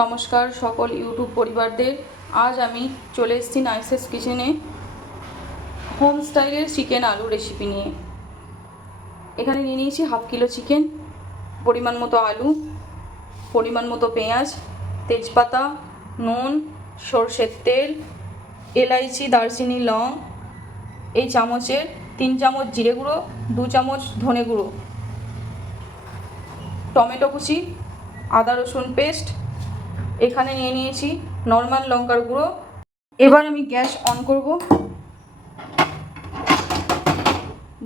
নমস্কার সকল ইউটিউব পরিবারদের। আজ আমি চলে এসেছি নাইসেস কিচেনে হোম স্টাইলের চিকেন আলু রেসিপি নিয়ে। এখানে নিয়ে নিয়েছি হাফ কিলো চিকেন, পরিমাণ মতো আলু, পরিমাণ মতো পেঁয়াজ, তেজপাতা, নুন, সরষের তেল, এলাইচি, দারচিনি, লং, এই চামচের 3 চামচ জিরে গুঁড়ো, 2 চামচ ধনে গুঁড়ো, টমেটো কুচি, আদা রসুন পেস্ট, এখানে নিয়ে নিয়েছি নর্মাল লঙ্কার গুঁড়ো। এবার আমি গ্যাস অন করব,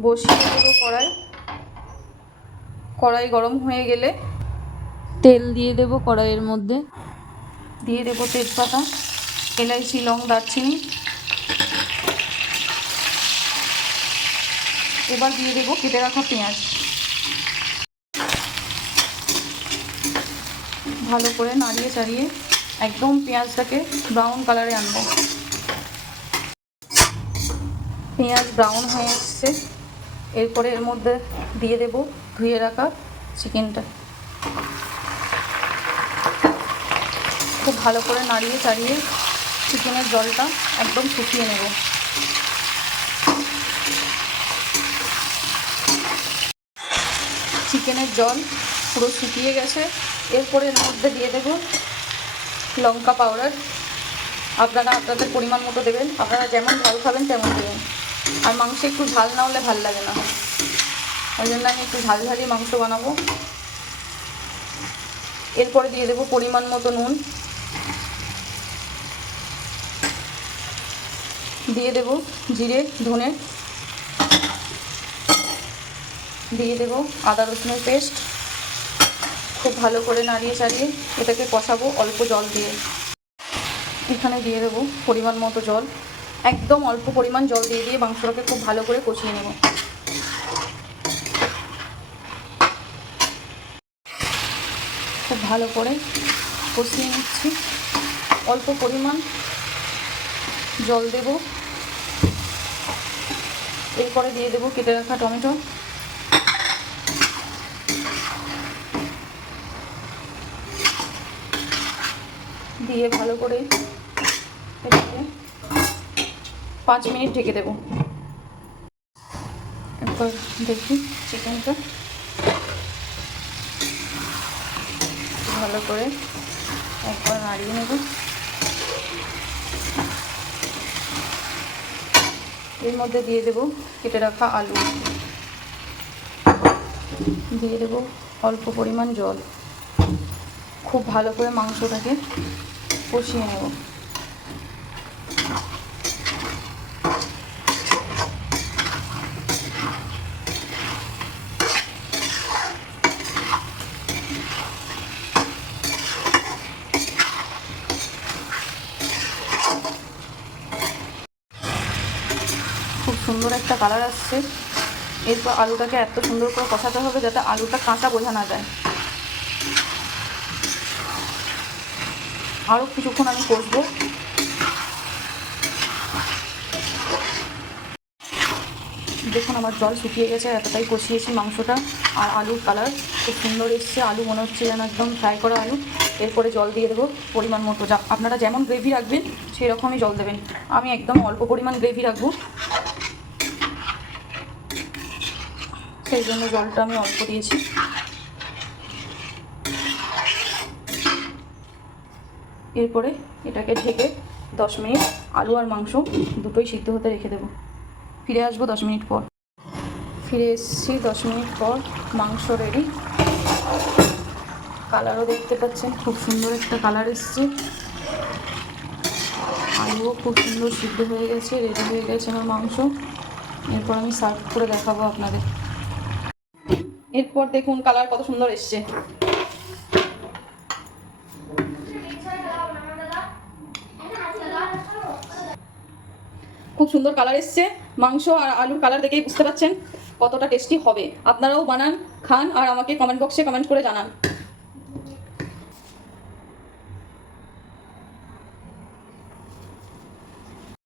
বসিয়ে দেবো কড়াই গরম হয়ে গেলে তেল দিয়ে দেবো কড়াইয়ের মধ্যে, দিয়ে দেবো তেজপাতা, এলাইচি, লং, দারচিনি। এবার দিয়ে দেবো কেটে রাখা পেঁয়াজ। ভালো করে নাড়িয়ে চাড়িয়ে একদম পেঁয়াজটাকে ব্রাউন কালারে আনবো। পেঁয়াজ ব্রাউন হয়ে এসছে, এরপরে এর মধ্যে দিয়ে দেব ধুয়ে রাখা চিকেনটা। খুব ভালো করে নাড়িয়ে চাড়িয়ে চিকেনের জলটা একদম শুকিয়ে নেব। চিকেনের জল পুরো শুকিয়ে গেছে। এরপরে এর মধ্যে দিয়ে দেব লঙ্কা পাউডার। আপনারা আপনাদের পরিমাণ মতো দেবেন, আপনারা যেমন ঝাল খাবেন তেমন দেবেন। আর মাংস একটু ঝাল না হলে ভাল লাগে না, ওই জন্য আমি একটু ঝাল ঝালই মাংস বানাবো। এরপরে দিয়ে দেবো পরিমাণ মতো নুন, দিয়ে দেব জিরে ধনে, দিয়ে দেব আদা রসুনের পেস্ট। খুব ভালো করে নাড়িয়ে চাড়িয়ে এটাকে কষাবো অল্প জল দিয়ে। এখানে দিয়ে দেবো পরিমাণ মতো জল, একদম অল্প পরিমাণ জল দিয়ে দিয়ে মাংসটাকে খুব ভালো করে কষিয়ে নেব। খুব ভালো করে কষিয়ে নিচ্ছি, অল্প পরিমাণ জল দেব। এরপরে দিয়ে দেবো কেটে রাখা টমেটো, দিয়ে ভালো করে এটাকে 5 মিনিট ঢেকে দেব। এরপর দেখি চিকেনটা ভালো করে একবার নাড়িয়ে নেব। এর মধ্যে দিয়ে দেব কেটে রাখা আলু, দিয়ে দেব অল্প পরিমাণ জল। খুব ভালো করে মাংসটাকে কষিয়ে নেব। খুব সুন্দর একটা কালার আসছে। এরপর আলুটাকে এত সুন্দর করে কষাতে হবে যাতে আলুটা কাঁচা বোঝা না যায়। আরও কিছুক্ষণ আমি কষবো। দেখুন আমার জল শুকিয়ে গেছে, এতটাই কষিয়েছি মাংসটা। আর আলুর কালার খুব সুন্দর এসছে, আলু মনে হচ্ছে যেন একদম ফ্রাই করা আলু। এরপরে জল দিয়ে দেবো পরিমাণ মতো, যা আপনারা যেমন গ্রেভি রাখবেন সেই রকমই জল দেবেন। আমি একদম অল্প পরিমাণ গ্রেভি রাখবো, সেই জন্য জলটা আমি অল্প দিয়েছি। এরপরে এটাকে ঢেকে 10 মিনিট আলু আর মাংস দুটোই সিদ্ধ হতে রেখে দেবো। ফিরে আসবো 10 মিনিট পর। ফিরে এসেছি 10 মিনিট পর, মাংস রেডি। কালারও দেখতে পাচ্ছেন খুব সুন্দর একটা কালার এসছে। আলুও খুব সুন্দর সিদ্ধ হয়ে গেছে, রেডি হয়ে গেছে আমার মাংস। এরপর আমি সার্ভ করে দেখাবো আপনাদের। এরপর দেখুন কালার কত সুন্দর এসছে। খুব সুন্দর কালার এসছে। মাংস আর আলুর কালার দেখেই বুঝতে পারছেন কতটা টেস্টি হবে। আপনারাও বানান, খান আর আমাকে কমেন্ট বক্সে কমেন্ট করে জানান।